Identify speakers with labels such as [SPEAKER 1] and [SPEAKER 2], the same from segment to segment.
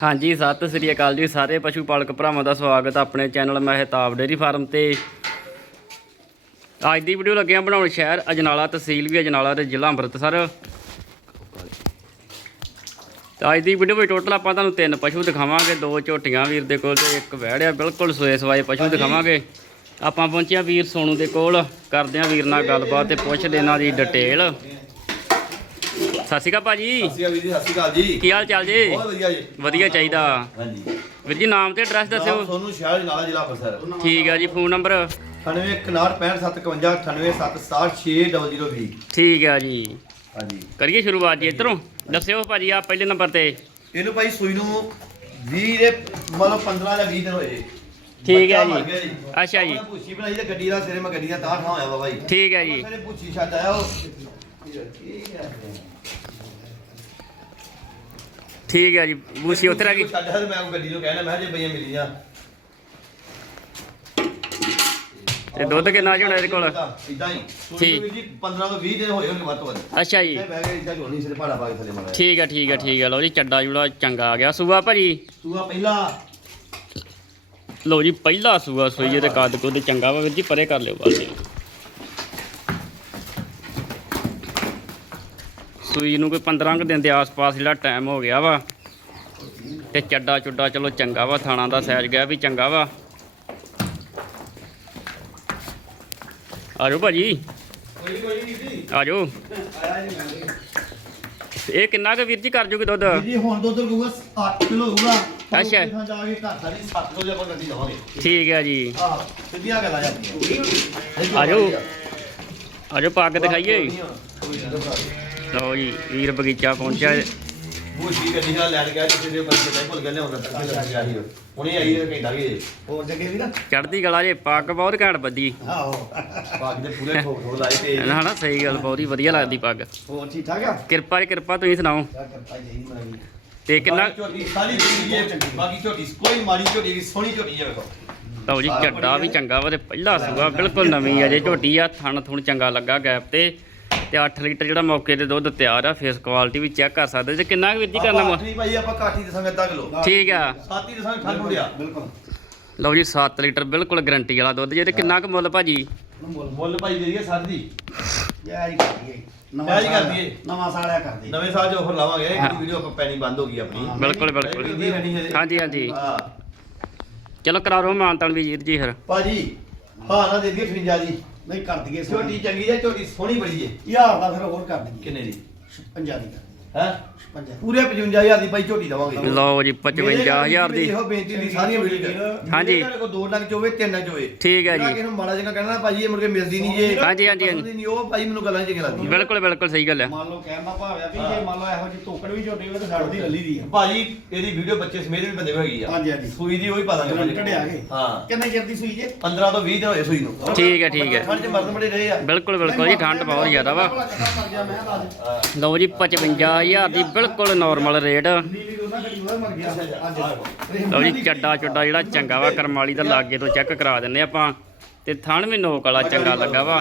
[SPEAKER 1] ਹਾਂਜੀ ਸਤਿ ਸ੍ਰੀ ਅਕਾਲ ਜੀ ਸਾਰੇ ਪਸ਼ੂ ਪਾਲਕ ਭਰਾਵਾਂ ਦਾ ਸਵਾਗਤ ਹੈ ਆਪਣੇ ਚੈਨਲ ਮਹਿਤਾਬ ਡੇਰੀ ਫਾਰਮ ਤੇ। ਅੱਜ ਦੀ ਵੀਡੀਓ ਲੱਗਿਆ ਬਣਾਉਣ ਸ਼ਹਿਰ ਅਜਨਾਲਾ ਤਹਿਸੀਲ ਵੀ ਅਜਨਾਲਾ ਤੇ ਜ਼ਿਲ੍ਹਾ ਅੰਮ੍ਰਿਤਸਰ। ਅੱਜ ਦੀ ਵੀਡੀਓ ਵਿੱਚ ਟੋਟਲ ਆਪਾਂ ਤੁਹਾਨੂੰ ਤਿੰਨ ਪਸ਼ੂ ਦਿਖਾਵਾਂਗੇ ਦੋ ਝੋਟੀਆਂ ਵੀਰ ਦੇ ਕੋਲ ਤੇ ਇੱਕ ਵਹਿੜਿਆ ਬਿਲਕੁਲ ਸੋਏ ਸਵਾਏ ਪਸ਼ੂ ਦਿਖਾਵਾਂਗੇ। ਆਪਾਂ ਪਹੁੰਚਿਆ ਵੀਰ ਸੋਨੂ ਦੇ ਕੋਲ ਕਰਦੇ ਆ ਵੀਰ ਨਾਲ ਗੱਲਬਾਤ ਤੇ ਪੁੱਛਦੇ ਇਹਨਾਂ ਦੀ ਡਿਟੇਲ ਸਤਿ ਸ਼੍ਰੀ ਅਕਾਲ ਭਾਜੀ।
[SPEAKER 2] ਸਤਿ ਸ਼੍ਰੀ ਅਕਾਲ ਵੀਰ ਜੀ ਸਤਿ ਸ਼੍ਰੀ ਅਕਾਲ ਜੀ।
[SPEAKER 1] ਕੀ ਹਾਲ ਚਾਲ ਜੀ?
[SPEAKER 2] ਬਹੁਤ ਵਧੀਆ ਜੀ।
[SPEAKER 1] ਵਧੀਆ ਚਾਹੀਦਾ।
[SPEAKER 2] ਹਾਂਜੀ।
[SPEAKER 1] ਵੀਰ ਜੀ ਨਾਮ ਤੇ ਐਡਰੈਸ ਦੱਸਿਓ।
[SPEAKER 2] ਸੋਨੂੰ ਸ਼ਹਿਰ ਨਾਲਾ ਜ਼ਿਲ੍ਹਾ ਅੰਮ੍ਰਿਤਸਰ।
[SPEAKER 1] ਠੀਕ ਆ ਜੀ ਫੋਨ ਨੰਬਰ
[SPEAKER 2] 98655756
[SPEAKER 1] ਠੀਕ ਆ ਜੀ।
[SPEAKER 2] ਹਾਂਜੀ।
[SPEAKER 1] ਕਰੀਏ ਸ਼ੁਰੂਆਤ ਜੀ ਇਧਰੋਂ। ਦੱਸਿਓ ਭਾਜੀ ਆ ਪਹਿਲੇ ਨੰਬਰ ਤੇ।
[SPEAKER 2] ਇਹਨੂੰ ਭਾਈ ਸੂਈ ਨੂੰ 20 ਦੇ ਮਤਲਬ 15 ਜਾਂ 20 ਦਿਨ ਹੋਏ।
[SPEAKER 1] ਠੀਕ ਹੈ ਜੀ। ਅੱਛਾ ਜੀ।
[SPEAKER 2] ਭੂਸੀ ਬਣਾਈ ਤੇ ਗੱਡੀ ਦਾ ਸਿਰੇ ਮੈਂ ਗੱਡੀ ਦਾ ਤਾਰ ਠਾ ਹੋਇਆ ਵਾ ਭਾਈ।
[SPEAKER 1] ਠੀਕ ਹੈ ਜੀ।
[SPEAKER 2] ਭੂਸੀ ਛੱਡ ਆਇਆ ਉਹ।
[SPEAKER 1] ਠੀਕ ਹੈ ਜੀ ਬੂਸੀ ਉੱਥੇ ਰਹਿ ਗਈ।
[SPEAKER 2] ਛੱਡ ਤੇ ਮੈਂ ਉਹ ਗੱਡੀ ਨੂੰ ਕਹਿਣਾ ਮੈਂ ਕਿਹਾ ਜੇ ਬਈਆਂ ਮਿਲੀ ਜਾ
[SPEAKER 1] ਤੇ ਦੁੱਧ ਕਿੰਨਾ ਝੋਣਾ ਇਹਦੇ ਕੋਲ?
[SPEAKER 2] ਇਦਾਂ ਹੀ
[SPEAKER 1] ਠੀਕ।
[SPEAKER 2] ਵੀਰ ਜੀ 15 ਤੋਂ 20 ਦਿਨ ਹੋਏ ਹੋਣਗੇ ਵੱਧ ਤੋਂ ਵੱਧ।
[SPEAKER 1] ਅੱਛਾ ਜੀ।
[SPEAKER 2] ਇਹ ਬਹਿ ਗਿਆ ਇਦਾਂ ਝੋਨੀ ਸਿਰੇ ਭਾੜਾ ਪਾ ਕੇ ਥੱਲੇ ਮਾਰਿਆ।
[SPEAKER 1] ਠੀਕ ਆ ਠੀਕ ਆ ਲਓ ਜੀ ਚੱਡਾ ਜੁੜਾ ਚੰਗਾ ਆ ਗਿਆ। ਸੂਆ ਭਾਜੀ?
[SPEAKER 2] ਸੂਆ ਪਹਿਲਾ।
[SPEAKER 1] ਲਓ ਜੀ ਪਹਿਲਾ ਸੂਆ ਸੂਈਏ ਤੇ ਕੱਦ ਕੁੱਦ ਚੰਗਾ ਵਾ ਵੀਰ ਜੀ ਪਰੇ ਕਰ ਲਿਓ ਬਾਲਟੀ ਸੂਈ ਨੂੰ ਕੋਈ 15 ਕੁ ਦਿਨ ਦੇ ਆਸ-ਪਾਸ ਜਿਹੜਾ ਟਾਈਮ ਹੋ ਗਿਆ ਵਾ ਤੇ ਚੱਡਾ ਚੁੱਡਾ ਚਲੋ ਚੰਗਾ ਵਾ ਥਾਣਾ ਦਾ ਸਾਈਜ਼ ਗਿਆ ਵੀ ਚੰਗਾ ਵਾ। ਆਜੋ ਭਾਜੀ। ਆਜੋ। ਇਹ ਕਿੰਨਾ ਕੁ ਵੀਰ ਜੀ ਕਰ ਜੂਗੀ ਦੁੱਧ?
[SPEAKER 2] ਜੀ ਹੁਣ ਦੁੱਧ ਹੋਊਗਾ 8 ਕਿਲੋ ਹੋਊਗਾ
[SPEAKER 1] ਅੱਛਾ।
[SPEAKER 2] ਉੱਥੇ ਜਾ ਕੇ ਘਰ ਸਾਡੀ 7 ਕਿਲੋ ਆਪਾਂ ਗੱਡੀ ਲਵਾਂਗੇ।
[SPEAKER 1] ਠੀਕ ਹੈ ਜੀ।
[SPEAKER 2] ਆਹ ਸਿੱਧੀਆਂ ਗੱਲਾਂ ਜਾਂਦੀਆਂ
[SPEAKER 1] ਆਜੋ। ਆਜੋ ਪੱਗ ਦਿਖਾਈਏ। ਲਓ ਜੀ ਵੀਰ ਬਗੀਚਾ ਪਹੁੰਚਿਆ।
[SPEAKER 2] ਉਹ ਸੀ ਗੱਡੀ ਨਾਲ ਲੈਣ ਗਿਆ ਕਿਸੇ ਦੇ ਬੱਚੇ ਦਾ ਭੁੱਲ ਗਿਆ ਲਿਆਉਂਦਾ ਤੱਕ ਲੱਗ ਗਿਆ ਸੀ ਹੁਣੇ ਆਈ ਘੰਟਾ ਕੇ ਹੋਰ ਜੱਗੇ ਵੀਰ?
[SPEAKER 1] ਚੜਦੀ ਗਲਾ ਜੇ ਪੱਗ ਬਹੁਤ ਘੈਂਟ ਬੱਦੀ
[SPEAKER 2] ਆਹੋ। ਬਾਗ ਦੇ ਪੂਰੇ ਠੋਕ ਠੋਕ ਲਾਏ ਤੇ।
[SPEAKER 1] ਹੈ ਨਾ ਸਹੀ ਗੱਲ ਬਹੁਤ ਹੀ ਵਧੀਆ ਲੱਗਦੀ ਪੱਗ।
[SPEAKER 2] ਹੋਰ ਠੀਕ ਠਾਕ ਆ?
[SPEAKER 1] ਕਿਰਪਾ ਜੀ ਕਿਰਪਾ ਤੁਸੀਂ ਸੁਣਾਓ?
[SPEAKER 2] ਕਰਤਾ ਜੀ ਮਰਾਈ
[SPEAKER 1] ਤੇ ਕਿੰਨਾ
[SPEAKER 2] ਝੋਟੀ ਸਾਰੀ ਝੋਟੀ ਹੈ ਬਾਕੀ ਝੋਟੀ ਕੋਈ ਮਾੜੀ ਝੋਟੀ ਵੀ ਸੋਹਣੀ ਝੋਟੀ ਹੈ ਵੇਖੋ।
[SPEAKER 1] ਲਓ ਜੀ ਚੱਡਾ ਵੀ ਚੰਗਾ ਵਾ ਤੇ ਪਹਿਲਾ ਸੂਆ ਬਿਲਕੁਲ ਨਵੀਂ ਆ ਜੇ ਝੋਟੀ ਆ ਥਣ ਥੁਣ ਚੰਗਾ ਲੱਗਾ ਗੈਪ ਤੇ। ਤੇ 8 ਲੀਟਰ ਜਿਹੜਾ ਮੌਕੇ ਤੇ ਦੁੱਧ ਤਿਆਰ ਆ ਫੇਸ ਕੁਆਲਿਟੀ ਵੀ ਚੈੱਕ ਕਰ ਸਕਦੇ। ਤੇ ਕਿੰਨਾ ਕੁ ਵੀਰ ਜੀ ਕਰਨਾ ਵਾ?
[SPEAKER 2] ਨਹੀਂ ਭਾਈ ਆਪਾਂ ਕਾਠੀ ਦਸਾਂਗੇ ਅੱਧਾ ਕਿਲੋ
[SPEAKER 1] ਠੀਕ ਆ।
[SPEAKER 2] ਸਾਤੀ ਦਸਾਂਗੇ ਠੰਡ ਮੁੜਿਆ ਬਿਲਕੁਲ।
[SPEAKER 1] ਲਓ ਜੀ 7 ਲੀਟਰ ਬਿਲਕੁਲ ਗਰੰਟੀ ਵਾਲਾ ਦੁੱਧ ਜੇ ਤੇ ਕਿੰਨਾ ਕੁ ਮੁੱਲ ਭਾਜੀ?
[SPEAKER 2] ਮੁੱਲ ਭਾਈ ਦੇ ਦਈਏ ਸਰ। ਦੀ
[SPEAKER 3] ਯਾਰੀ ਕਰਦੀਏ
[SPEAKER 2] ਨਵਾਂ
[SPEAKER 3] ਸਾਲ-। ਨਵਾਂ ਸਾਲਿਆ ਕਰਦੇ
[SPEAKER 2] ਨਵੇਂ ਸਾਲ 'ਚ ਆਫਰ ਲਾਵਾਂਗੇ।
[SPEAKER 1] ਹਾਂ।
[SPEAKER 2] ਇਹ ਵੀਡੀਓ ਆਪਾਂ ਪੈਣੀ ਬੰਦ ਹੋ ਗਈ ਆਪਣੀ।
[SPEAKER 1] ਬਿਲਕੁਲ ਬਿਲਕੁਲ।
[SPEAKER 2] ਹੈ
[SPEAKER 1] ਹਾਂਜੀ। ਹਾਂਜੀ
[SPEAKER 2] ਹਾਂ।
[SPEAKER 1] ਚਲੋ ਕਰਾ ਰੋ ਮਾਨਤਨ ਵੀ ਵੀਰ ਜੀ ਫਿਰ।
[SPEAKER 2] ਭਾਜੀ ਹਾਂ ਨਾ ਦੇ ਦਈਏ 58 ਦੀ
[SPEAKER 3] ਨਹੀਂ ਕਰ ਦਈਏ
[SPEAKER 2] ਝੋਟੀ ਚੰਗੀ ਹੈ ਝੋਟੀ ਸੋਹਣੀ ਬੜੀ ਹੈ
[SPEAKER 3] ਯਾਰ ਦਾ ਫਿਰ ਹੋਰ ਕਰ ਦਈਏ।
[SPEAKER 2] ਕਿੰਨੇ ਦੀ?
[SPEAKER 3] ਪੰਜਾਬੀ ਕਰ
[SPEAKER 2] ਹੈ? ਪੂਰੇ 55000 ਦੀ ਭਾਈ ਝੋਟੀ ਦਵਾਂਗੇ।
[SPEAKER 1] ਲਓ ਜੀ 55000 ਦੀ।
[SPEAKER 2] ਇਹੋ ਬੇਨਤੀ ਦੀ ਸਾਰੀਆਂ ਵੀਡੀਓ
[SPEAKER 1] ਹਾਂਜੀ।
[SPEAKER 2] ਮੇਰੇ ਕੋਲ ਦੋ ਲੱਖ ਚੋਵੇ ਤਿੰਨ ਚੋਵੇ।
[SPEAKER 1] ਠੀਕ ਹੈ
[SPEAKER 2] ਜਿਹੜਾ
[SPEAKER 1] ਜੀ।
[SPEAKER 2] ਕਿਸੇ ਨੂੰ ਮਾੜਾ ਜਿਹਾ ਕਹਿਣਾ ਭਾਜੀ ਇਹ ਮੁੜ ਕੇ ਮਿਲਦੀ ਨਹੀਂ ਜੇ।
[SPEAKER 1] ਹਾਂਜੀ, ਹਾਂਜੀ, ਹਾਂਜੀ।
[SPEAKER 2] ਪਸੰਦ ਨਹੀਂ ਉਹ ਭਾਈ ਮੈਨੂੰ ਗੱਲਾਂ ਚੰਗੀਆਂ ਲੱਗਦੀਆਂ।
[SPEAKER 1] ਬਿਲਕੁਲ ਬਿਲਕੁਲ ਸਹੀ ਗੱਲ ਹੈ।
[SPEAKER 3] ਮੰਨ ਲਓ ਕਹਿਣ ਦਾ ਭਾਵ ਆ ਵੀ ਜੇ ਮੰਨ ਲਓ ਇਹੋ ਜਿਹੀ ਤੋਕੜ ਵੀ ਝੋਟੀ ਹੋਵੇ ਤਾਂ ਸਾਡੇ ਦੀ ਲੱਲੀ ਦੀ ਆ।
[SPEAKER 2] ਭਾਜੀ ਇਹਦੀ ਵੀਡੀਓ ਬੱਚੇ ਸਮੇਤ ਵੀ ਬੰਦੇ ਹੋਈ ਆ।
[SPEAKER 3] ਹਾਂਜੀ, ਹਾਂਜੀ।
[SPEAKER 2] ਸੂਈ ਦੀ ਉਹ ਹੀ ਪਾ ਦਾਂਗੇ ਭਾਜੀ।
[SPEAKER 3] ਗਰੰਟਡ ਆ ਗਏ
[SPEAKER 2] ਹਾਂ।
[SPEAKER 3] ਕਿੰਨੇ ਚਿਰ ਦੀ ਸੂਈ ਜੇ?
[SPEAKER 2] 15 ਤੋਂ 20 ਦਿਨ ਹੋਏ ਸੂਈ ਨੂੰ।
[SPEAKER 1] ਠੀਕ ਹੈ, ਠੀਕ ਹੈ।
[SPEAKER 2] ਰਹੇ ਆ।
[SPEAKER 1] ਬਿਲਕੁਲ ਬਿਲਕੁਲ ਜੀ ਠੰਡ ਬਹੁਤ ਜ਼ਿਆਦਾ ਵਾ।
[SPEAKER 3] ਮਰ ਗਿਆ ਮੈਂ ਅੱਜ
[SPEAKER 1] ਲਓ ਜੀ 55000 ਦੀ ਬਿਲਕੁਲ ਨਾਰਮਲ ਰੇਟ ਲਓ ਜੀ ਚੱਡਾ ਚੁੱਡਾ ਜਿਹੜਾ ਚੰਗਾ ਵਾ ਕਰਮਾਲੀ ਦਾ ਲਾਗੇ ਤੋਂ ਚੈੱਕ ਕਰਾ ਦਿੰਨੇ ਆਪਾਂ। ਤੇ ਥਣ ਵੀ ਨੋਕ ਵਾਲਾ ਚੰਗਾ ਲੱਗਾ ਵਾ।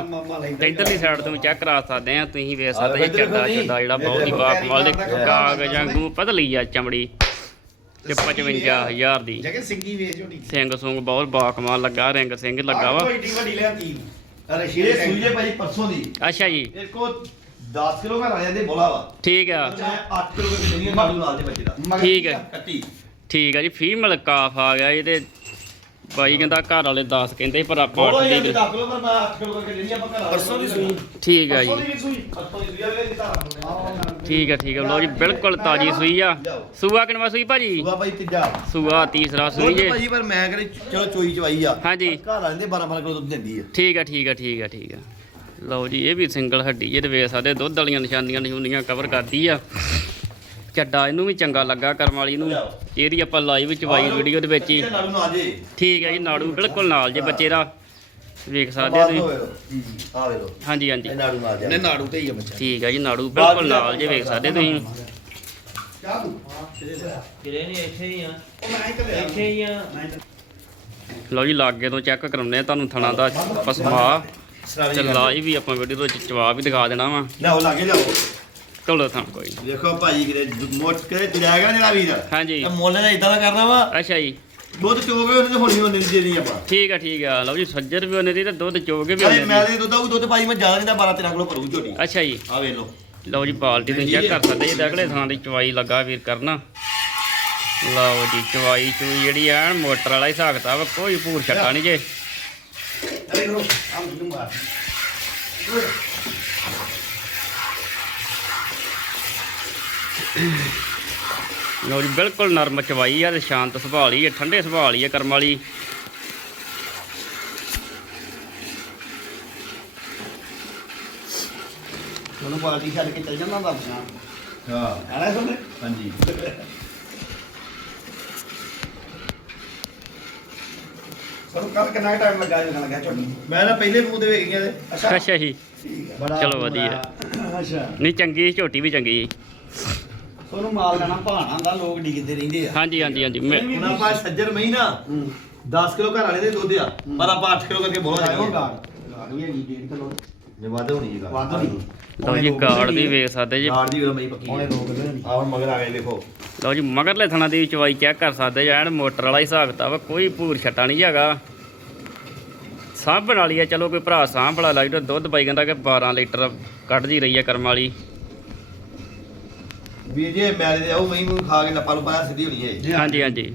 [SPEAKER 1] ਤੇ ਇਧਰਲੀ ਸਾਈਡ ਤੋਂ ਚੈੱਕ ਕਰਾ ਸਕਦੇ ਆ ਤੁਸੀਂ ਵੇਖ ਸਕਦੇ ਚੱਡਾ ਚੁੱਡਾ ਜਿਹੜਾ ਬਹੁਤ ਹੀ ਬਾਕਮਾਲ ਦੇ ਕਾਗਜ਼ ਵਾਂਗੂ ਪਤਲੀ ਆ ਚਮੜੀ। ਤੇ 55000 ਦੀ।
[SPEAKER 3] ਜਗੇ ਸਿੰਗੀ ਵੇਚ
[SPEAKER 1] ਸਿੰਘ ਸੁੰਗ ਬਹੁਤ ਬਾਕਮਾਲ ਲੱਗਾ ਰਿੰਗ ਸਿੰਘ ਲੱਗਾ ਵਾ।
[SPEAKER 3] ਵੱਡੀ ਅਰੇ ਸ਼ੇਰ
[SPEAKER 2] ਸੂਈ ਜੇ ਭਾਜੀ ਪਰਸੋਂ ਦੀ।
[SPEAKER 1] ਅੱਛਾ ਜੀ।
[SPEAKER 2] ਇਹ ਕੋ 10 ਕਿਲੋ ਘਰ ਆ ਜਾਂਦੇ ਬੋਲਾ ਵਾ।
[SPEAKER 1] ਠੀਕ ਆ।
[SPEAKER 2] ਮੈਂ 8 ਕਿਲੋ ਕੇ ਦੇਣੀ ਆ ਨਾਲੂ ਨਾਲ ਦੇ ਬੱਚੇ ਦਾ।
[SPEAKER 1] ਠੀਕ ਹੈ
[SPEAKER 2] ਕੱਟੀ।
[SPEAKER 1] ਠੀਕ ਆ ਜੀ ਫੀਮੇਲ ਕਾਫ ਆ ਗਿਆ ਇਹ ਤੇ ਬਾਈ ਕਹਿੰਦਾ ਘਰ ਵਾਲੇ 10 ਕਹਿੰਦੇ ਪਰ ਆਪਾਂ
[SPEAKER 2] ਬੋਲੋ
[SPEAKER 1] 8
[SPEAKER 2] ਇਹ
[SPEAKER 1] ਦੀ
[SPEAKER 2] 10 ਕਿਲੋ ਪਰ ਮੈਂ 8 ਕਿਲੋ ਕਰਕੇ ਦੇਣੀ ਆਪਾਂ ਘਰ
[SPEAKER 3] ਪਰਸੋਂ ਦੀ ਸੂਈ।
[SPEAKER 1] ਠੀਕ ਆ ਜੀ।
[SPEAKER 3] ਪਰਸੋਂ ਦੀ ਸੂਈ
[SPEAKER 2] ਪਰਸੋਂ ਦੀ ਸੂਈ ਆ ਵੇ ਦਿੱਤਾ
[SPEAKER 1] ਠੀਕ ਆ ਠੀਕ ਆ ਲਓ ਜੀ ਬਿਲਕੁਲ ਤਾਜੀ ਸੂਈ ਆ। ਸੂਆ ਕਿਨਵਾ ਸੂਈ ਭਾਜੀ?
[SPEAKER 2] ਸੂਆ ਭਾਈ ਤੀਜਾ।
[SPEAKER 1] ਸੂਆ ਤੀਸਰਾ ਸੂਈ ਜੇ।
[SPEAKER 2] ਭਾਜੀ ਪਰ ਮੈਂ ਕਹਿੰਦੇ ਚਲੋ ਚੋਈ ਚਵਾਈ ਆ।
[SPEAKER 1] ਹਾਂਜੀ।
[SPEAKER 2] ਘਰ ਵਾਲੇ ਦੇ 12 12 ਕਿਲੋ ਦੁੱਧ ਦਿੰਦੀ ਆ।
[SPEAKER 1] ਠੀਕ ਆ ਠੀਕ ਆ ਠੀਕ ਆ ਠੀਕ ਆ। ਲਓ ਜੀ ਇਹ ਵੀ ਸਿੰਗਲ ਹੱਡੀ ਜੇ ਤੇ ਵੇਖ ਸਕਦੇ ਦੁੱਧ ਵਾਲੀਆਂ ਨਿਸ਼ਾਨੀਆਂ ਨਿਸ਼ੂਨੀਆਂ ਕਵਰ ਕਰਦੀ ਆ। ਚੱਡਾ ਇਹਨੂੰ ਵੀ ਚੰਗਾ ਲੱਗਾ ਕਰਮ ਵਾਲੀ ਨੂੰ। ਇਹਦੀ ਆਪਾਂ ਲਾਈਵ ਚਵਾਈ ਵੀਡੀਓ ਦੇ ਵਿੱਚ ਹੀ। ਠੀਕ ਹੈ ਜੀ ਨਾੜੂ ਬਿਲਕੁਲ ਨਾਲ ਜੇ ਬੱਚੇ ਦਾ। ਵੇਖ ਸਕਦੇ ਆ ਤੁਸੀਂ।
[SPEAKER 2] ਆ ਵੇ ਲੋ
[SPEAKER 1] ਹਾਂਜੀ ਹਾਂਜੀ।
[SPEAKER 2] ਇਹ ਨਾਲੂ ਨਾ
[SPEAKER 3] ਨੇ
[SPEAKER 2] ਜੇ
[SPEAKER 3] ਨਾੜੂ ਤੇ ਹੀ ਆ ਬੱਚਾ।
[SPEAKER 1] ਠੀਕ ਹੈ ਜੀ ਨਾੜੂ ਬਿਲਕੁਲ ਨਾਲ ਜੇ ਵੇਖ ਸਕਦੇ ਤੁਸੀਂ। ਲਓ ਜੀ ਲਾਗੇ ਤੋਂ ਚੈੱਕ ਕਰਾਉਂਦੇ ਆ ਤੁਹਾਨੂੰ ਥਣਾ ਦਾ ਪਸਮਾ ਤੇ ਲਾਈਵ ਵੀ ਆਪਾਂ ਵੀਡੀਓ ਵਿੱਚ ਚਵਾ ਵੀ ਦਿਖਾ ਦੇਣਾ ਵਾ।
[SPEAKER 2] ਲਿਆਓ ਲਾਗੇ ਲਿਆਓ।
[SPEAKER 1] ਤੋਲੋ ਥਾਂ ਕੋਈ ਨੀ।
[SPEAKER 2] ਦੇਖੋ ਭਾਜੀ ਕਿਤੇ ਮੋਟ ਕੇ ਜਾਏਗਾ ਜਿਹੜਾ ਵੀਰ।
[SPEAKER 1] ਹਾਂਜੀ।
[SPEAKER 2] ਇਹ ਮੁੱਲ ਦਾ ਇਦਾਂ ਦਾ ਕਰਨਾ ਵਾ।
[SPEAKER 1] ਅੱਛਾ ਜੀ।
[SPEAKER 2] ਦੁੱਧ ਚੋਗੇ ਉਹਨੇ ਤੇ ਹੋਣੀ ਹੋਣੀ ਦੇ ਦੇਣੀ ਆਪਾਂ।
[SPEAKER 1] ਠੀਕ ਆ ਠੀਕ ਆ। ਲਓ ਜੀ ਸੱਜਰ ਵੀ ਉਹਨੇ ਦੀ ਤੇ ਦੁੱਧ ਚੋਗੇ ਵੀ
[SPEAKER 2] ਅਰੇ
[SPEAKER 1] ਉਹਨੇ
[SPEAKER 2] ਮੈਂ
[SPEAKER 1] ਦੀ
[SPEAKER 2] ਦੇ ਦੁੱਧ ਆਊ ਦੁੱਧ ਭਾਜੀ ਮੈਂ ਜ਼ਿਆਦਾ ਨਹੀਂ ਤਾਂ 12 13 ਕਿਲੋ ਭਰੂ ਝੋਟੀ।
[SPEAKER 1] ਅੱਛਾ ਜੀ।
[SPEAKER 2] ਆ ਵੇਖ ਲਓ।
[SPEAKER 1] ਲਓ ਜੀ ਬਾਲਟੀ ਤੁਸੀਂ ਚੈੱਕ ਕਰ ਸਕਦੇ ਜੀ ਅਗਲੇ ਥਾਂ ਦੀ ਚਵਾਈ ਲੱਗਾ ਵੀਰ ਕਰਨਾ। ਲਓ ਜੀ ਚਵਾਈ ਚੂਈ ਜਿਹੜੀ ਐਨ ਮੋਟਰ ਵਾਲਾ ਹੀ ਹਿਸਾਬ ਕਿਤਾਬ ਕੋਈ ਭੂਰ ਛੱਟਾ ਨਹੀਂ ਜੇ। ਲਓ ਜੀ ਬਿਲਕੁਲ ਨਰਮ ਚਵਾਈ ਆ ਤੇ ਸ਼ਾਂਤ ਸੁਭਾਅ ਵਾਲੀ ਹੈ ਠੰਡੇ ਸੁਭਾਅ ਵਾਲੀ ਹੈ ਕਰਮ ਵਾਲੀ।
[SPEAKER 3] ਉਹਨੂੰ ਬਾਲਟੀ ਛੱਡ ਕੇ ਚੱਲ ਜਾਂਦਾ ਹੁੰਦਾ ਪਛਾਣ
[SPEAKER 2] ਹਾਂ
[SPEAKER 3] ਐਨਾ ਸੁਣਦੇ
[SPEAKER 2] ਹਾਂਜੀ।
[SPEAKER 3] ਤੁਹਾਨੂੰ ਕੱਲ ਕਿੰਨਾ ਟਾਈਮ ਲੱਗਾ ਜਦੋਂ ਲੱਗਾ ਝੋਟੀ
[SPEAKER 2] ਮੈਂ ਨਾ ਪਹਿਲੇ ਮੂੰਹ ਦੇ ਵੇਖ ਗਿਆ ਤੇ।
[SPEAKER 1] ਅੱਛਾ। ਜੀ।
[SPEAKER 3] ਬੜਾ
[SPEAKER 1] ਚਲੋ ਵਧੀਆ।
[SPEAKER 3] ਅੱਛਾ।
[SPEAKER 1] ਨਹੀਂ ਚੰਗੀ ਝੋਟੀ ਵੀ ਚੰਗੀ ਜੀ
[SPEAKER 3] ਤੁਹਾਨੂੰ ਮਾਲ ਲੈਣਾ ਭਾਣਾ ਦਾ ਲੋਕ ਡਿੱਗਦੇ ਰਹਿੰਦੇ ਆ।
[SPEAKER 1] ਹਾਂਜੀ ਹਾਂਜੀ ਹਾਂਜੀ। ਮੈਂ-
[SPEAKER 2] ਹੁਣ ਆਪਾਂ ਸੱਜਰ ਮਹੀਂ ਨਾ
[SPEAKER 3] ਹੂੰ।
[SPEAKER 2] 10 ਕਿਲੋ ਘਰ ਵਾਲੇ ਦੇ ਦੁੱਧ ਆ ਪਰ ਆਪਾਂ 8 ਕਿਲੋ ਕਰਕੇ ਬਹੁਤ ਜਾਈਏ
[SPEAKER 3] ਗਾੜ ਗਾੜ ਵੀ ਹੈਗੀ 1.5 ਕਿਲੋ।
[SPEAKER 2] ਵੱਧ ਹੋਣੀ ਜੀ
[SPEAKER 3] ਵਾਧੂ ਨਹੀਂ
[SPEAKER 1] ਲਓ ਜੀ ਗਾੜ ਦੀ ਵੇਖ ਸਕਦੇ ਜੀ।
[SPEAKER 2] ਗਾੜ ਦੀ ਗਰਮ ਮਹੀਂ ਪੱਕੀ
[SPEAKER 3] ਉਹਨੇ
[SPEAKER 2] ਹੈ।
[SPEAKER 3] ਰੋਕਦੇ ਨਹੀਂ
[SPEAKER 2] ਆ ਹੁਣ ਮਗਰ ਆ ਗਏ ਵੇਖੋ
[SPEAKER 1] ਲਓ ਜੀ ਮਗਰਲੇ ਥਣਾ ਦੀ ਚਵਾਈ ਚੈੱਕ ਕਰ ਸਕਦੇ ਜੀ ਮੋਟਰ ਵਾਲਾ ਹੀ ਹਿਸਾਬ ਕਿਤਾਬ ਆ, ਕੋਈ ਭੂਰ ਛੱਟਾ ਨਹੀਂ ਹੈਗਾ। ਸਾਂਭਣ ਵਾਲੀ ਆ ਚਲੋ ਕੋਈ ਭਰਾ ਸਾਂਭ ਵਾਲਾ ਲੱਗ ਦੁੱਧ ਪਾਈ ਕਹਿੰਦਾ ਕਿ 12 ਲੀਟਰ ਕੱਢਦੀ ਰਹੀ ਹੈ ਕਰਮ ਵਾਲੀ।
[SPEAKER 2] ਵੀ ਜੇ ਮੈਲੇ ਦੇ ਆਉ ਮਹੀਂ ਨੂੰ ਖਾ ਕੇ ਨੱਪਾ ਨੂੰ ਪਾਇਆ ਸਿੱਧੀ ਹੋਣੀ ਹੈ।
[SPEAKER 1] ਹਾਂਜੀ ਹਾਂਜੀ।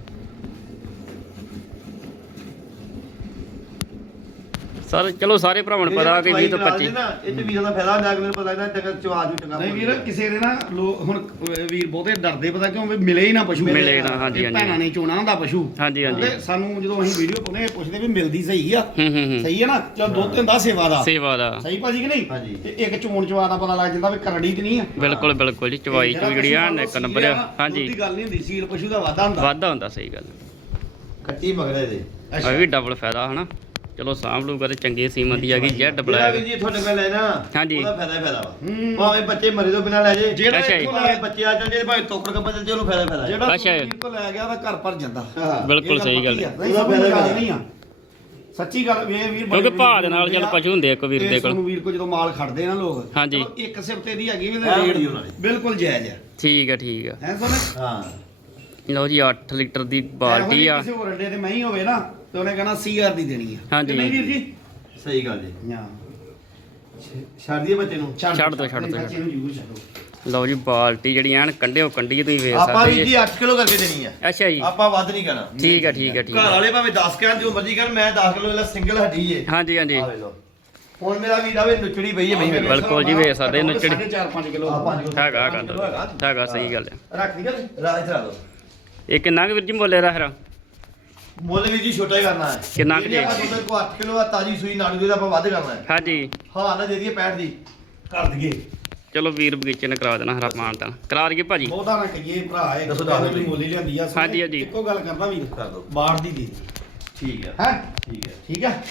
[SPEAKER 1] ਸਰ ਚਲੋ ਸਾਰੇ ਭਰਾਵਾਂ ਨੂੰ ਪਤਾ ਕਿ 20 ਤੋਂ 25
[SPEAKER 2] ਇਹ ਤੇ ਵੀਰਾਂ ਦਾ ਫਾਇਦਾ ਹੁੰਦਾ ਅਗਲੇ ਨੂੰ ਪਤਾ ਇਹਨਾਂ ਟੱਕਰ ਚਵਾ ਜੂ ਟੰਗਾ
[SPEAKER 3] ਨਹੀਂ ਵੀਰ ਕਿਸੇ ਦੇ ਨਾ ਲੋਕ ਹੁਣ ਵੀਰ ਬਹੁਤੇ ਡਰਦੇ ਪਤਾ ਕਿਉਂ ਵੀ ਮਿਲੇ ਹੀ ਨਾ ਪਸ਼ੂ।
[SPEAKER 1] ਮਿਲੇ ਨਾ, ਹਾਂਜੀ, ਹਾਂਜੀ।
[SPEAKER 3] ਭੈਣਾਂ ਨੇ ਚੋਣਾ ਹੁੰਦਾ ਪਸ਼ੂ।
[SPEAKER 1] ਹਾਂਜੀ, ਹਾਂਜੀ।
[SPEAKER 3] ਕਿਉਂਕਿ ਸਾਨੂੰ ਜਦੋਂ ਅਸੀਂ ਵੀਡੀਓ ਪਾਉਂਦੇ ਇਹ ਪੁੱਛਦੇ ਵੀ ਮਿਲਦੀ ਸਹੀ ਆ।
[SPEAKER 1] ਹੂੰ
[SPEAKER 3] ਸਹੀ ਨਾ? ਚਲ ਦੁੱਧ ਤੇ ਹੁੰਦਾ ਸੇਵਾ ਦਾ।
[SPEAKER 1] ਸੇਵਾ ਦਾ।
[SPEAKER 3] ਸਹੀ ਭਾਜੀ ਕਿ ਨਹੀਂ?
[SPEAKER 2] ਹਾਂਜੀ।
[SPEAKER 3] ਤੇ ਇੱਕ ਚੋਣ ਚਵਾ ਦਾ ਪਤਾ ਲੱਗ ਜਾਂਦਾ ਵੀ ਕਰੜੀ ਤੇ ਨਹੀਂ ਆ।
[SPEAKER 1] ਬਿਲਕੁਲ ਬਿਲਕੁਲ ਜੀ ਚਵਾਈ ਚੂ ਜਿਹੜੀ ਆ ਇੱਕ ਨੰਬਰ। ਹਾਂਜੀ।
[SPEAKER 3] ਦੀ ਗੱਲ ਨਹੀਂ ਹੁੰਦੀ ਸੀਲ ਪਸ਼ੂ ਦਾ ਵਾਧਾ ਹੁੰਦਾ।
[SPEAKER 1] ਵਾਧਾ ਹੁੰਦਾ ਸਹੀ ਗੱਲ।
[SPEAKER 2] ਕੱਟੀ ਮਗਰ ਇਹਦੇ
[SPEAKER 1] ਆ ਵੀ ਡਬਲ ਫਾਇਦਾ ਹਨਾ? ਚਲੋ ਸਾਂਭ ਲੂਗਾ ਤੇ ਚੰਗੀ ਸੀਮਨ ਦੀ ਹੈਗੀ ਜੈਡ
[SPEAKER 2] ਜਿਹੜਾ
[SPEAKER 1] ਬਲੈਕ
[SPEAKER 2] ਜੀ ਤੁਹਾਡੇ ਕੋਲ ਲੈਣਾ
[SPEAKER 1] ਹਾਂਜੀ।
[SPEAKER 2] ਉਹਦਾ ਫਾਇਦਾ ਹੀ ਫਾਇਦਾ ਵਾ
[SPEAKER 3] ਹੂੰ।
[SPEAKER 2] ਭਾਵੇਂ ਬੱਚੇ ਮਰੇ ਤੋਂ ਬਿਨਾ ਲੈ ਜੇ
[SPEAKER 3] ਜਿਹੜਾ
[SPEAKER 1] ਅੱਛਾ ਜੀ।
[SPEAKER 3] ਇੱਥੋਂ
[SPEAKER 2] ਭਾਵੇਂ
[SPEAKER 3] ਲੈ
[SPEAKER 2] ਬੱਚੇ ਆ ਜਾਂਦੇ ਭਾਵੇਂ ਤੋਕੜ ਕੱਪਾ ਚੱਲ ਜੇ ਉਹਨੂੰ ਫਾਇਦਾ ਹੀ ਫਾਇਦਾ ਹੈ।
[SPEAKER 3] ਜਿਹੜਾ
[SPEAKER 1] ਅੱਛਾ
[SPEAKER 3] ਤੋਂ ਲੈ ਗਿਆ ਉਹਦਾ ਘਰ ਭਰ ਜਾਂਦਾ
[SPEAKER 2] ਹਾਂ
[SPEAKER 1] ਬਿਲਕੁਲ ਸਹੀ ਗੱਲ ਹੈ
[SPEAKER 3] ਆ। ਨਹੀਂ
[SPEAKER 2] ਉਹਦਾ
[SPEAKER 3] ਸਭ
[SPEAKER 2] ਫਾਇਦਾ
[SPEAKER 3] ਨਹੀਂ ਆ ਸੱਚੀ ਗੱਲ ਵੀ ਇਹ ਵੀਰ ਬੜੇ
[SPEAKER 1] ਕਿਉਂਕਿ ਭਾਅ ਦੇ ਨਾਲ ਚੱਲ
[SPEAKER 3] ਆ।
[SPEAKER 1] ਪਸ਼ੂ ਹੁੰਦੇ ਆ ਕੋਈ ਵੀਰ
[SPEAKER 3] ਤੇ
[SPEAKER 1] ਦੇ ਕੋਲ
[SPEAKER 3] ਸਾਨੂੰ ਵੀਰ ਕੋ ਜਦੋਂ ਮਾਲ ਖੜਦੇ ਆ ਨਾ ਲੋਕ
[SPEAKER 1] ਹਾਂਜੀ।
[SPEAKER 3] ਚਲੋ ਇੱਕ ਸਿਫਤੇ ਦੀ ਹੈਗੀ ਵੀ
[SPEAKER 2] ਐਂ
[SPEAKER 3] ਰੇਟ
[SPEAKER 2] ਬੜੀ ਉਹਨਾਂ ਦੀ।
[SPEAKER 3] ਬਿਲਕੁਲ ਜਾਇਜ਼ ਆ
[SPEAKER 1] ਠੀਕ ਆ ਠੀਕ ਆ
[SPEAKER 3] ਹੈ
[SPEAKER 2] ਹਾਂ
[SPEAKER 1] ਲਓ ਜੀ 8 ਲੀਟਰ ਦੀ ਬਾਲਟੀ ਆ
[SPEAKER 3] ਕਿਸੇ ਹੋਰ ਅੱਡੇ ਤੇ ਮੈਂ ਹੀ ਹੋਵੇ ਨਾ ਤੇ ਉਹਨੇ ਕਹਿਣਾ ਸੀਆਰ ਦੀ ਦੇਣੀ ਆ।
[SPEAKER 1] ਹਾਂਜੀ।
[SPEAKER 3] ਨਹੀਂ ਵੀਰ ਜੀ।
[SPEAKER 2] ਸਹੀ ਗੱਲ ਜੀ।
[SPEAKER 3] ਹਾਂ।
[SPEAKER 2] ਛੱਡ ਦਈਏ ਬੱਚੇ ਨੂੰ
[SPEAKER 1] ਛੱਡ ਦਿਓ, ਛੱਡ ਦਿਓ।
[SPEAKER 3] ਬੱਚੇ ਨੂੰ ਜ਼ਰੂਰ ਛੱਡੋ।
[SPEAKER 1] ਲਓ ਜੀ ਬਾਲਟੀ ਜਿਹੜੀ ਐਨ ਕੰਡਿਓ ਕੰਡੀ ਤੁਸੀਂ ਵੇਖ
[SPEAKER 2] ਆਪਾਂ
[SPEAKER 1] ਸਕਦੇ
[SPEAKER 2] ਵੀ
[SPEAKER 1] ਜੀ
[SPEAKER 2] ਜੀ। 8 ਕਿਲੋ ਕਰਕੇ ਦੇਣੀ ਆ।
[SPEAKER 1] ਅੱਛਾ ਜੀ।
[SPEAKER 2] ਆਪਾਂ ਵੱਧ ਨਹੀਂ ਕਰਨਾ
[SPEAKER 1] ਠੀਕ ਆ ਠੀਕ ਆ ਠੀਕ
[SPEAKER 2] ਘਰ
[SPEAKER 1] ਆ
[SPEAKER 2] ਵਾਲੇ ਭਾਵੇਂ 10 ਕਹਿਣ ਜੋ ਮਰਜ਼ੀ ਕਹਿਣ ਮੈਂ 10 ਕਿਲੋ ਲੈ ਸਿੰਗਲ ਹੱਡੀ ਏ।
[SPEAKER 1] ਹਾਂਜੀ ਹਾਂਜੀ।
[SPEAKER 2] ਆ ਵੇ ਲੋ ਹੁਣ ਮੇਰਾ ਵੀਰ ਆਵੇ ਨੁਚੜੀ ਪਈ ਹੈ ਮਹੀਂ ਮੇਰੇ
[SPEAKER 1] ਬਿਲਕੁਲ ਜੀ, ਵੇਖ ਸਕਦੇ ਨੁੱਚੜੀ।
[SPEAKER 3] 4.5 ਕਿਲੋ
[SPEAKER 2] ਆ ਪੰਜ ਕਿਲੋ।
[SPEAKER 1] ਹੈਗਾ
[SPEAKER 2] ਹੈਗਾ।
[SPEAKER 1] ਗੱਲ ਹੈਗਾ। ਸਹੀ ਗੱਲ ਹੈ
[SPEAKER 3] ਰੱਖ ਦਿਆ
[SPEAKER 2] ਰਾਜ ਇਧਰ ਆ ਲੋ
[SPEAKER 1] ਇਹ ਕਿੰਨਾ ਕੁ ਵੀਰ ਜੀ ਮੁੱਲੇ ਦਾ ਹਰਾ
[SPEAKER 2] ਮੁੱਲ ਵੀ ਜੀ ਛੋਟਾ ਹੀ ਕਰਨਾ ਹੈ।
[SPEAKER 1] ਕਿੰਨਾ ਕੁ
[SPEAKER 2] ਆਪਾਂ
[SPEAKER 1] ਜੀ?
[SPEAKER 2] ਦੁੱਧ ਕੋ 8 ਕਿਲੋ ਆ ਤਾਜੀ ਸੂਈ ਨਾੜੂ ਦਾ ਆਪਾਂ ਵੱਧ ਕਰਨਾ ਹੈ।
[SPEAKER 1] ਹਾਂਜੀ।
[SPEAKER 2] ਹਾਂ ਨਾ ਦੇ ਦਈਏ 65 ਦੀ। ਕਰ ਦਈਏ।
[SPEAKER 1] ਚਲੋ ਵੀਰ ਬਗੀਚੇ ਨੇ ਕਰਾ ਦੇਣਾ ਹਰਾ ਮਾਨ ਤਾਂ। ਕਰਾ ਦਈਏ ਭਾਜੀ।
[SPEAKER 3] ਬਹੁਤਾ ਨਾ ਕਹੀਏ ਭਰਾ ਇਹ
[SPEAKER 2] ਦੱਸੋ
[SPEAKER 3] ਦੱਸੋ
[SPEAKER 2] ਦਿਓ।
[SPEAKER 3] ਮੋਲੀ ਲਿਆਂਦੀ ਆ
[SPEAKER 1] ਹਾਂਜੀ, ਹਾਂਜੀ।
[SPEAKER 3] ਇੱਕੋ ਗੱਲ ਕਰਦਾ ਵੀਰ
[SPEAKER 2] ਕਰ ਦੋ।
[SPEAKER 3] ਬਾੜ ਦੀ ਦੇ।
[SPEAKER 2] ਠੀਕ ਹੈ
[SPEAKER 3] ਹੈ?
[SPEAKER 2] ਠੀਕ ਹੈ
[SPEAKER 3] ਠੀਕ ਹੈ।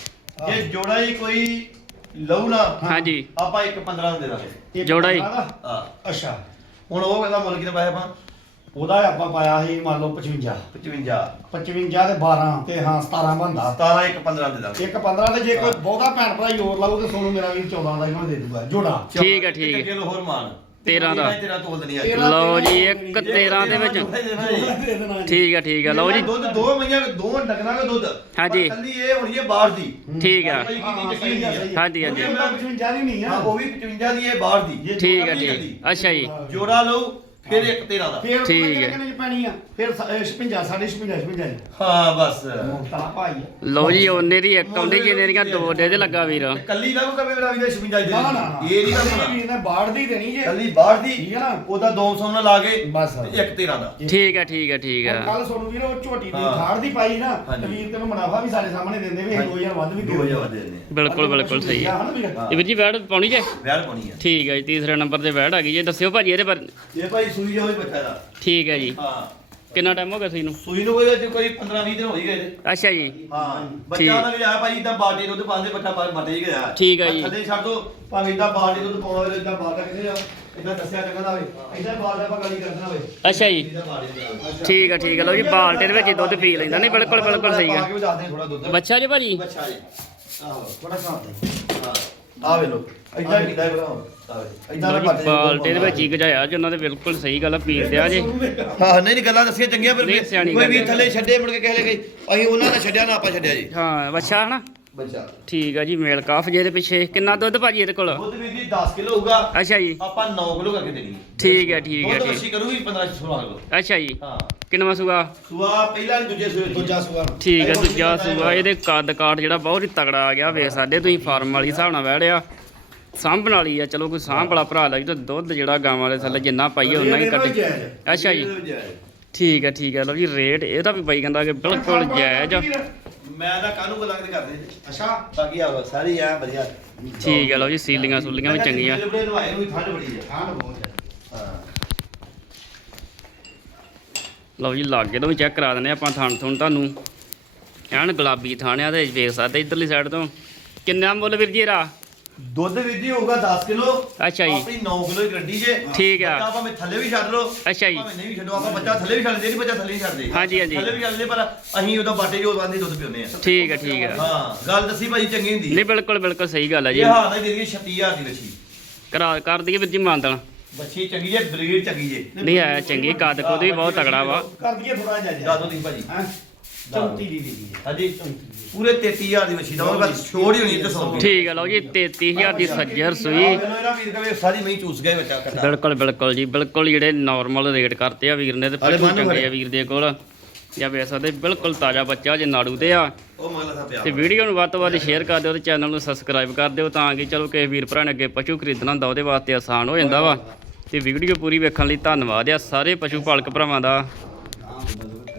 [SPEAKER 2] ਜੇ ਜੋੜਾ ਹੀ ਕੋਈ ਲਊ ਨਾ
[SPEAKER 1] ਹਾਂਜੀ।
[SPEAKER 2] ਆਪਾਂ ਇੱਕ 15 ਨੂੰ ਦੇ ਦਾਂਗੇ।
[SPEAKER 1] ਜੋੜਾ ਹੀ?
[SPEAKER 2] ਆ
[SPEAKER 3] ਅੱਛਾ।
[SPEAKER 2] ਹੁਣ ਉਹ ਕਹਿੰਦਾ ਮੁੱਲ ਕਿੰਨੇ ਪਾਇਆ ਆਪਾਂ
[SPEAKER 3] ਉਹਦਾ ਆਪਾਂ ਪਾਇਆ ਸੀ ਮੰਨ ਲਓ 55
[SPEAKER 2] 55
[SPEAKER 3] 55 ਤੇ 12 ਤੇ ਹਾਂ 17 ਬੰਦਾ
[SPEAKER 2] 17 ਇੱਕ 15 ਦੇ ਦਾਂਗੇ।
[SPEAKER 3] ਇੱਕ 15 ਤੇ ਜੇ ਕੋਈ ਬਹੁਤਾ ਭੈਣ ਭਰਾ ਹੀ ਹੋਰ ਲਾਊ ਤੇ ਸੋਨੂੰ ਮੇਰਾ ਵੀਰ 14 ਦਾ ਇਹਨਾਂ ਦੇ ਦੂਗਾ ਜੋੜਾ।
[SPEAKER 1] ਠੀਕ ਹੈ, ਠੀਕ ਹੈ।
[SPEAKER 2] ਕਿਲੋ ਹੋਰ ਮਾਨ।
[SPEAKER 1] 13 ਦਾ।
[SPEAKER 2] 13 ਤੋਲ ਦੇਣੀ ਅੱਜ
[SPEAKER 3] ਤੇਰਾਂ-
[SPEAKER 1] ਲਓ ਜੀ ਇੱਕ 13 ਦੇ ਵਿੱਚ।
[SPEAKER 3] ਠੀਕ
[SPEAKER 1] ਆ ਠੀਕ ਆ। ਲਓ ਜੀ।
[SPEAKER 2] ਦੁੱਧ ਦੋ ਮਈਆਂ ਦੋ ਡੰਗਰਾਂ ਦਾ ਦੁੱਧ।
[SPEAKER 1] ਹਾਂਜੀ।
[SPEAKER 2] ਕੱਲੀ ਇਹ ਹੋਣੀ ਹੈ ਬਾਹਰ ਦੀ।
[SPEAKER 1] ਠੀਕ ਆ।
[SPEAKER 3] ਹਾਂ,
[SPEAKER 2] ਦੀ।
[SPEAKER 1] ਹਾਂਜੀ, ਹਾਂਜੀ।
[SPEAKER 3] ਉਹਦੀ ਉਮਰ 55 ਦੀ ਨਹੀਂ
[SPEAKER 2] ਹਾਂ
[SPEAKER 3] ਆ
[SPEAKER 2] ਉਹ ਵੀ 55 ਦੀ ਹੈ ਬਾਹਰ ਦੀ।
[SPEAKER 1] ਠੀਕ
[SPEAKER 2] ਨਹੀਂ
[SPEAKER 1] ਠੀਕ। ਅੱਛਾ ਜੀ।
[SPEAKER 2] ਜੋੜਾ ਲਊ ਫਿਰ ਇੱਕ 13 ਦਾ।
[SPEAKER 3] ਫੇਰ
[SPEAKER 1] ਠੀਕ ਹੈ।
[SPEAKER 3] ਕਿੰਨੇ ਚ ਪੈਣੀ ਆ? ਫਿਰ 56 ਸਾਢੇ 56 56
[SPEAKER 2] ਹਾਂ ਬਸ।
[SPEAKER 3] ਮੁਕਤਾ ਭਾਈ ਆ।
[SPEAKER 1] ਲਓ ਜੀ ਉਹਨੇ ਦੀ ਇੱਕ ਆਉਂਦੀ ਜਿਹਨੇ ਦੀਆਂ ਦੋ ਦੇ ਦੇ ਲੱਗਾ ਵੀਰ।
[SPEAKER 2] ਕੱਲੀ ਨਾ ਕੋ ਕਵੇ ਮੇਰਾ ਵੀ 56 ਦੀ
[SPEAKER 3] ਨਾ ਨਾ
[SPEAKER 2] ਇਹ ਨਹੀਂ ਕਰਨਾ
[SPEAKER 3] ਵੀਰ ਨੇ ਬਾੜ ਦੀ ਦੇਣੀ ਜੇ।
[SPEAKER 2] ਕੱਲੀ ਬਾਹਰ ਦੀ
[SPEAKER 3] ਠੀਕ ਹੈ ਨਾ?
[SPEAKER 2] ਉਹਦਾ 200 ਨਾਲ ਲਾ ਕੇ
[SPEAKER 3] ਬਸ।
[SPEAKER 2] ਤੇ ਇੱਕ 13 ਦਾ।
[SPEAKER 1] ਠੀਕ ਆ ਠੀਕ ਆ ਠੀਕ ਆ।
[SPEAKER 3] ਕੱਲ ਸੋਨੂੰ ਵੀਰ ਉਹ ਝੋਟੀ ਦੀ
[SPEAKER 2] ਹਾਂ।
[SPEAKER 3] ਦੀ ਪਾਈ ਨਾ
[SPEAKER 2] ਹਾਂਜੀ।
[SPEAKER 3] ਤੇ ਵੀਰ ਤੈਨੂੰ ਮੁਨਾਫਾ ਵੀ ਸਾਡੇ ਸਾਹਮਣੇ ਦਿੰਦੇ ਵੀ
[SPEAKER 2] ਹਾਂਜੀ।
[SPEAKER 3] 2000 ਵੱਧ ਵੀ
[SPEAKER 2] ਦੋ ਹਜ਼ਾਰ ਦੇ ਦਿੰਦੇ
[SPEAKER 1] ਬਿਲਕੁਲ ਬਿਲਕੁਲ ਸਹੀ। ਆ। ਇਹ ਵੀਰ ਜੀ ਵੈੜ ਪਾਉਣੀ ਜੇ?
[SPEAKER 2] ਵਿਆਹ ਪਾਉਣੀ ਹੈ
[SPEAKER 1] ਠੀਕ ਹੈ ਜੀ ਤੀਸਰੇ ਨੰਬਰ ਤੇ ਵੈੜ ਆ ਗਈ ਜੇ ਦੱਸਿਓ ਭਾਜੀ ਇਹਦੇ ਪਰ
[SPEAKER 2] ਇਹ ਭਾਈ ਸੂਈ ਜਾਵੇ ਬੱਚਾ ਦਾ।
[SPEAKER 1] ਠੀਕ ਹੈ ਜੀ।
[SPEAKER 2] ਹਾਂ।
[SPEAKER 1] ਕਿੰਨਾ ਟਾਈਮ ਹੋ ਗਿਆ ਸੀ ਨੂੰ?
[SPEAKER 2] ਸੂਈ ਨੂੰ ਕੋਈ ਅੱਜ ਕੋਈ 15 20 ਦਿਨ ਹੋ ਹੀ ਗਏ ਤੇ
[SPEAKER 1] ਅੱਛਾ ਜੀ।
[SPEAKER 2] ਹਾਂ।
[SPEAKER 1] ਠੀਕ।
[SPEAKER 2] ਬੱਚਾ ਤਾਂ ਗਿਆ ਭਾਈ ਇਦਾਂ ਬਾਲਟੀ ਦੁੱਧ ਪਾਉਂਦੇ ਬੱਚਾ ਪਾ ਮਟੇ ਹੀ ਗਿਆ।
[SPEAKER 1] ਠੀਕ ਆ ਜੀ।
[SPEAKER 2] ਥੱਲੇ ਛੱਡ ਦੋ। ਭਾਵੇਂ ਇਦਾਂ ਬਾਲਟੀ ਦੁੱਧ ਪਾਉਣਾ ਹੋਵੇ ਇਦਾਂ ਬਾਲਟਾ ਕਿੱਥੇ ਆ ਇਦਾਂ ਦੱਸਿਆ ਚੰਗਾ ਹੋਵੇ। ਇਦਾਂ ਬਾਲਟਾ ਆਪਾਂ ਗਾਲੀ ਕਰਨਾ ਹੋਵੇ।
[SPEAKER 1] ਅੱਛਾ ਜੀ।
[SPEAKER 2] ਇਦਾਂ ਬਾਲਟੀ ਦਾ
[SPEAKER 1] ਠੀਕ ਆ ਠੀਕ ਆ ਲਓ ਜੀ ਬਾਲਟੇ ਦੇ ਵਿੱਚ ਹੀ ਦੁੱਧ ਪੀ ਲੈਂਦਾ। ਨਹੀਂ ਬਿਲਕੁਲ ਬਿਲਕੁਲ ਸਹੀ
[SPEAKER 2] ਪਾ
[SPEAKER 1] ਆ
[SPEAKER 2] ਕੇ ਵੀ ਦੱਸਦੇ ਥੋੜਾ ਦੁੱਧ।
[SPEAKER 1] ਬੱਚਾ ਜੀ ਭਾਜੀ?
[SPEAKER 2] ਬੱਚਾ ਜੀ। ਆਹੋ
[SPEAKER 3] ਬੜਾ ਸਾਥ ਹੈ।
[SPEAKER 2] ਹਾਂ ਆ ਵੇ ਲੋ ਇਦਾਂ ਕੀਤਾ ਹੈ ਬਣਾ ਆ ਵੇ ਇਦਾਂ ਦਾ
[SPEAKER 1] ਬਾਲਟੇ ਦੇ ਵਿੱਚ ਹੀ ਗਜਾਇਆ ਜੀ ਉਹਨਾਂ ਦੇ ਬਿਲਕੁਲ ਸਹੀ ਗੱਲ ਆ ਪੀਰ ਦਿਆ ਜੇ।
[SPEAKER 2] ਹਾਂ ਨਹੀਂ ਨਹੀਂ ਗੱਲਾਂ ਦੱਸੀਆਂ ਚੰਗੀਆਂ ਪਰ
[SPEAKER 1] ਨਹੀਂ, ਸਿਆਣੀ
[SPEAKER 2] ਕੋਈ
[SPEAKER 1] ਗੱਲ
[SPEAKER 2] ਵੀ
[SPEAKER 1] ਹੈ।
[SPEAKER 2] ਥੱਲੇ ਛੱਡੇ ਮੁੜ ਕੇ ਕਿਸੇ ਲੈ ਗਈ ਅਸੀਂ ਉਹਨਾਂ ਨੇ ਛੱਡਿਆ ਨਾ ਆਪਾਂ ਛੱਡਿਆ ਜੀ।
[SPEAKER 1] ਹਾਂ ਬੱਚਾ ਹਨਾ?
[SPEAKER 2] ਬੱਚਾ।
[SPEAKER 1] ਠੀਕ ਆ ਜੀ ਮੇਲ ਕਾਫ ਜੇ ਦੇ ਪਿੱਛੇ। ਕਿੰਨਾ ਦੁੱਧ ਭਾਜੀ ਇਹਦੇ ਕੋਲ?
[SPEAKER 2] ਦੁੱਧ ਵੀ ਜੀ 10 ਕਿਲੋ ਹੋਊਗਾ।
[SPEAKER 1] ਅੱਛਾ ਜੀ।
[SPEAKER 2] ਆਪਾਂ 9 ਕਿਲੋ ਕਰਕੇ ਦੇਣੀ।
[SPEAKER 1] ਠੀਕ ਹੈ ਠੀਕ ਹੈ
[SPEAKER 2] ਦੁੱਧ
[SPEAKER 1] ਠੀਕ
[SPEAKER 2] ਕਰੂਗੀ 15 16 ਕਿਲੋ।
[SPEAKER 1] ਅੱਛਾ ਜੀ।
[SPEAKER 2] ਹਾਂ।
[SPEAKER 1] ਕਿੰਨਵਾ ਸੂਆ?
[SPEAKER 2] ਸੂਆ ਪਹਿਲਾ ਨੀ ਦੂਜੇ ਸੂਏ
[SPEAKER 3] ਦੂਜਾ ਸੂਆ।
[SPEAKER 1] ਠੀਕ ਹੈ ਦੂਜਾ ਸੂਆ। ਇਹਦੇ ਕੱਦ ਕਾਠ ਜਿਹੜਾ ਬਹੁਤ ਹੀ ਤਗੜਾ ਆ ਗਿਆ ਵੇਖ ਸਕਦੇ ਤੁਸੀਂ ਫਾਰਮ ਵਾਲੀ ਹਿਸਾਬ ਨਾਲ ਵਹਿੜਿਆ ਸਾਂਭਣ ਵਾਲੀ ਆ ਚਲੋ ਕੋਈ ਸਾਂਭ ਵਾਲਾ ਭਰਾ ਲੱਗ ਤਾਂ ਦੁੱਧ ਜਿਹੜਾ ਗਾਵਾਂ ਦੇ ਥੱਲੇ ਜਿੰਨਾ ਪਾਈਏ ਉਨਾ ਹੀ ਕੱਢ ਅੱਛਾ ਜੀ। ਠੀਕ ਹੈ ਠੀਕ ਹੈ ਲਓ ਜੀ ਰੇਟ ਇਹਦਾ ਵੀ ਬਾਈ ਕਹਿੰਦਾ ਕਿ ਬਿਲਕੁਲ ਜਾਇਜ਼ ਆ।
[SPEAKER 2] ਮੈਂ ਤਾਂ ਕਾਹਨੂੰ ਗੱਲਾਂ ਕਰਦੇ ਕਰਦੇ
[SPEAKER 3] ਅੱਛਾ
[SPEAKER 2] ਬਾਕੀ ਆ ਸਾਰੀ ਆ ਵਧੀਆ।
[SPEAKER 1] ਠੀਕ ਹੈ ਲਓ ਜੀ ਸੀਲੀਆਂ ਸੂਲੀਆਂ ਵੀ ਚੰਗੀਆਂ।
[SPEAKER 2] ਬੜੇ ਨਵਾਏ ਨੂੰ ਵੀ ਠੰਡ ਬੜੀ ਆ।
[SPEAKER 3] ਹਾਂ ਬਹੁਤ
[SPEAKER 2] ਹਾਂ।
[SPEAKER 1] ਲਓ ਜੀ ਲਾਗੇ ਤੋਂ ਵੀ ਚੈੱਕ ਕਰਾ ਦਿੰਦੇ ਆਪਾਂ ਥਣ ਥੁਣ ਤੁਹਾਨੂੰ। ਐਨ ਗੁਲਾਬੀ ਥਾਣਿਆ ਤੇ ਵੇਖ ਸਕਦੇ ਇਧਰਲੀ ਸਾਈਡ ਤੋਂ। ਕਿੰਨਾ ਮੁੱਲ ਵੀਰ ਜੀ ਇਹਦਾ?
[SPEAKER 2] ਦੁੱਧ ਵੀ ਜੀ ਹੋਊਗਾ 10 ਕਿਲੋ
[SPEAKER 1] ਅੱਛਾ ਜੀ।
[SPEAKER 2] ਆਪਣੀ 9 ਕਿਲੋ ਦੀ ਗੱਡੀ ਜੇ।
[SPEAKER 1] ਠੀਕ ਆ।
[SPEAKER 2] ਬੱਚਾ ਭਾਵੇਂ ਥੱਲੇ ਵੀ ਛੱਡ ਲਓ।
[SPEAKER 1] ਅੱਛਾ ਜੀ।
[SPEAKER 2] ਭਾਵੇਂ ਨਹੀਂ ਵੀ ਛੱਡੋ ਆਪਾਂ ਬੱਚਾ ਥੱਲੇ ਵੀ ਛੱਡਦੇ ਨਹੀਂ ਬੱਚਾ ਥੱਲੇ ਨਹੀਂ ਛੱਡਦੇ।
[SPEAKER 1] ਹਾਂਜੀ, ਹਾਂਜੀ।
[SPEAKER 2] ਥੱਲੇ ਵੀ ਛੱਡਦੇ ਪਰ ਅਸੀਂ ਉਹਦਾ ਬਾਟੇ ਜੋ ਬੰਦੀ ਦੁੱਧ ਪਿਉਂਦੇ ਆ
[SPEAKER 1] ਠੀਕ ਹੈ ਠੀਕ ਹੈ
[SPEAKER 2] ਹਾਂ ਗੱਲ ਦੱਸੀ ਭਾਜੀ ਚੰਗੀ ਹੁੰਦੀ।
[SPEAKER 1] ਨਹੀਂ ਬਿਲਕੁਲ ਬਿਲਕੁਲ ਸਹੀ ਗੱਲ ਹੈ ਜੀ।
[SPEAKER 2] ਇਹ ਹਾਂ ਨਾ ਜਿਹੜੀ 36000 ਦੀ ਬੱਚੀ।
[SPEAKER 1] ਕਰਾ ਕਰ ਦਈਏ ਵੀਰ ਜੀ
[SPEAKER 2] ਬੱਚੀ ਚੰਗੀ ਜੇ ਬਰੀਡ ਚੰਗੀ ਜੇ।
[SPEAKER 1] ਨਹੀਂ ਆਇਆ ਚੰਗੀ ਕੱਦ ਕੁੱਦ ਵੀ ਬਹੁਤ ਤਗੜਾ ਵਾ।
[SPEAKER 3] ਕਰ ਦਈਏ ਥੋੜਾ ਜਿਹਾ।
[SPEAKER 2] ਦੱਸ ਦੋ ਤੁਸੀਂ ਭਾਜੀ।
[SPEAKER 3] ਹਾਂ? 34 ਦੀ ਦੀ ਦੀ
[SPEAKER 2] ਹਾਂਜੀ ਪੂਰੇ 33000 ਦੀ ਬੱਚੀ ਦਾ ਬਸ ਛੋੜ ਹੀ ਹੋਣੀ ਇੱਥੇ 100 ਰੁਪਏ।
[SPEAKER 1] ਠੀਕ ਹੈ ਲਓ ਜੀ 33000 ਦੀ ਸੱਜਰ ਸੂਈ।
[SPEAKER 2] ਇਹਨਾਂ ਵੀਰ ਕਵੇ ਸਾਰੀ ਮਹੀਂ ਚੂਸ ਗਏ ਬੱਚਾ ਕੱਟਾ।
[SPEAKER 1] ਬਿਲਕੁਲ ਬਿਲਕੁਲ ਜੀ ਬਿਲਕੁਲ ਜਿਹੜੇ ਨਾਰਮਲ ਰੇਟ ਕਰਤੇ ਆ ਵੀਰ ਨੇ ਤੇ
[SPEAKER 2] ਅਰੇ
[SPEAKER 1] ਪਸ਼ੂ
[SPEAKER 2] ਬੰਨ੍ਹ
[SPEAKER 1] ਚੰਗੇ ਆ
[SPEAKER 2] ਬੜੇ।
[SPEAKER 1] ਵੀਰ ਦੇ ਕੋਲ। ਜਾਂ ਵੇਖ ਸਕਦੇ ਬਿਲਕੁਲ ਤਾਜ਼ਾ ਬੱਚਾ ਜੇ ਨਾੜੂ ਤੇ ਆ। ਤੇ ਵੀਡੀਓ ਨੂੰ ਵੱਧ ਤੋਂ ਵੱਧ ਸ਼ੇਅਰ ਕਰ ਦਿਓ ਤੇ ਚੈਨਲ ਨੂੰ ਸਬਸਕ੍ਰਾਈਬ ਕਰ ਦਿਓ ਤਾਂ ਕਿ ਚਲੋ ਕਿਸੇ ਵੀਰ ਭਰਾ ਨੇ ਅੱਗੇ ਪਸ਼ੂ ਖਰੀਦਣਾ ਹੁੰਦਾ ਉਹਦੇ ਵਾਸਤੇ ਆਸਾਨ ਹੋ ਜਾਂਦਾ ਵਾ। ਤੇ ਵੀਡੀਓ ਪੂਰੀ ਵੇਖਣ ਲਈ ਧੰਨਵਾਦ ਆ ਸਾਰੇ ਪਸ਼ੂ ਪਾਲਕ ਭਰਾਵਾਂ ਦਾ।